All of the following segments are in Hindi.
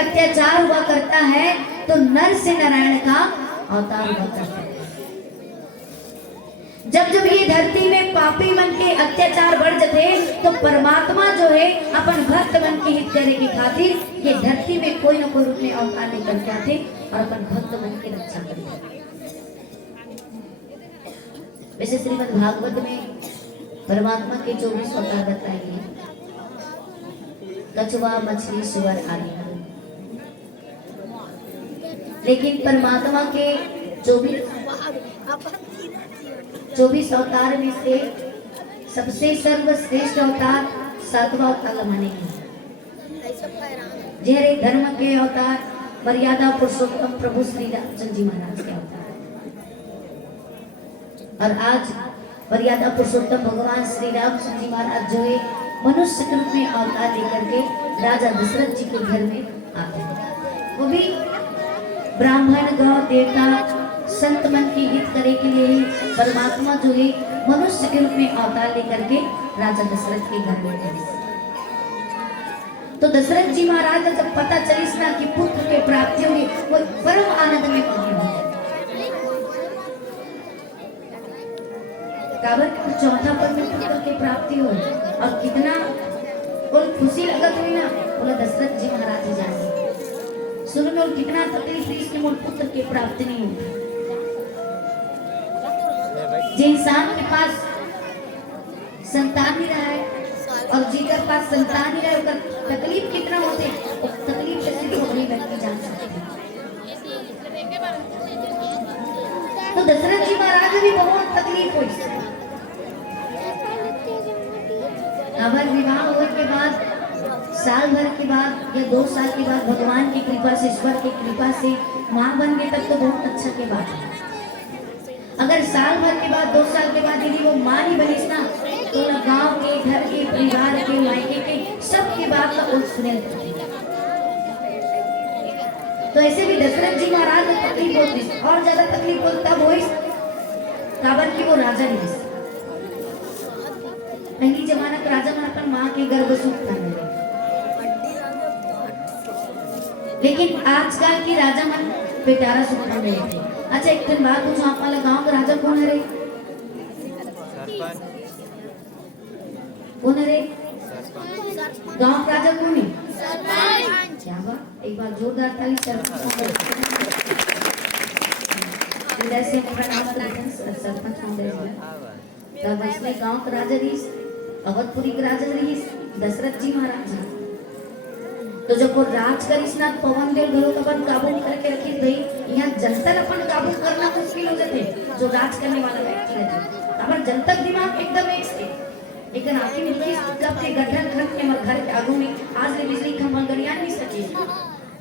अत्याचार हुआ करता है तो नर से नारायण का अवतार हुआ करता है। जब जब ये धरती में पापी मन के अत्याचार बढ़ जाते तो परमात्मा जो है अपन भक्त मन के हित करे की खातिर ये धरती में कोई न कोई रूप में अवतार लेकर के आते और अपन भक्त मन की रक्षा करते। वैसे श्रीमद् भागवत में परमात्मा के 24 अवतार बताएंगे, कछुआ, मछली, सुअर आदि। लेकिन परमात्मा के 24 अवतार में से सबसे सर्वश्रेष्ठ अवतार 7वां अवतार मानेंगे। जेरे धर्म के अवतार मर्यादा पुरुषोत्तम प्रभु श्री रामचंद्र जी महाराज के अवतार। और आज मर्यादा पुरुषोत्तम भगवान श्री रामचंद्र जी महाराज जो है मनुष्य के रूप में अवतार लेकर के राजा दशरथ जी के घर में आते हैं। वो भी ब्राह्मण, गौ, देवता, संत मन की हित करे के लिए ही परमात्मा जो है मनुष्य के रूप में अवतार लेकर के राजा दशरथ के घर में गए। तो दशरथ जी महाराज जब पता चली ना कि पुत्र के प्राप्ति होगी, वो परम आनंद में पहुंचे। चौथा पद में पुत्र की प्राप्ति हो और कितना और खुशी लगत हुई ना, बोला दशरथ जी महाराज जाने सुनो में, और कितना तकलीफ थी इसके मूल पुत्र की प्राप्ति नहीं होती। जिस इंसान के पास संतान नहीं रहा है और जिसके पास संतान नहीं रहा है उसका तकलीफ कितना होते हैं, उस तकलीफ से सिर्फ वही व्यक्ति जान सकते हैं। तो दशरथ जी महाराज भी बहुत तकलीफ हुई। अवर विवाह होने के बाद साल भर के बाद या 2 साल के बाद भगवान की कृपा से, ईश्वर की कृपा से माँ बन गए तब तो बहुत अच्छा के बात है। अगर साल भर के बाद 2 साल के बाद यदि वो माँ नहीं बनी ना, तो ना गांव के, घर के, परिवार के, मायके के सबके बात का उल्ट सुने। तो ऐसे भी दशरथ जी महाराज को तकलीफ होती और ज्यादा तकलीफ होती तब हुई काबर की वो राजा नहीं। पहली जमाना का राजा मन अपन माँ के गर्भ सुख करने, लेकिन आजकल की राजा मन बेटारा सुख करने लगे। अच्छा एक दिन बात पूछो, आप वाला गांव का राजा कौन है रे? कौन है रे? गांव का राजा कौन है? क्या बात, एक बार जोरदार ताली सरपंच तब इसमें गांव का राजा रही, अवधपुरी का राजा रही दशरथ जी महाराज। तो जब वो राज करिस ना, पवन देव घरों का अपन काबू करके रखी भाई, यहाँ जनता अपन काबू करना मुश्किल हो जाते जो राज करने वाला व्यक्ति रहता। अपन जनता दिमाग एकदम एक से लेकिन आखिर मिलती जब के गड्ढा खन के मर घर के आगू में आज ले बिजली खंभा गड़िया नहीं सके,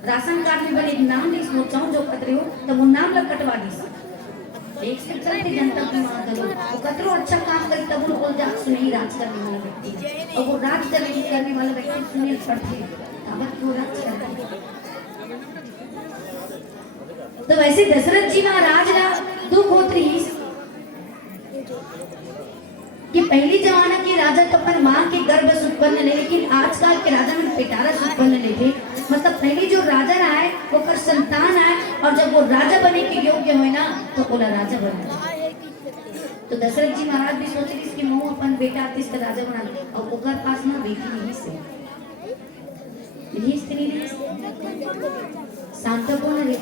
राशन कार्ड में बने नाम दिस मोचाऊं जो खतरे हो तो वो नाम लग कटवा दिस। एक से चलती जनता की मां करो वो कतरो अच्छा काम करे तब वो बोल जा सुनी राज करने वाला व्यक्ति, और वो राज करने वाला व्यक्ति सुनील पड़ते काबर क्यों राज करता। तो वैसे दशरथ जी महाराज ना दुख होत रही कि पहली जमाना के राजा तो अपन माँ के गर्भ से उत्पन्न ले, लेकिन आजकल के राजा में पिटारा से उत्पन्न लेते। मतलब पहले जो राजा रहा है वो कर संतान है, और जब वो राजा बने के योग्य हुए ना तो बोला राजा बना। तो दशरथ जी महाराज भी सोचे इसके मुंह अपन बेटा आतिश राजा बना, और ओकर पास ना बेटी नहीं से, यही स्त्री नहीं शांत कौन है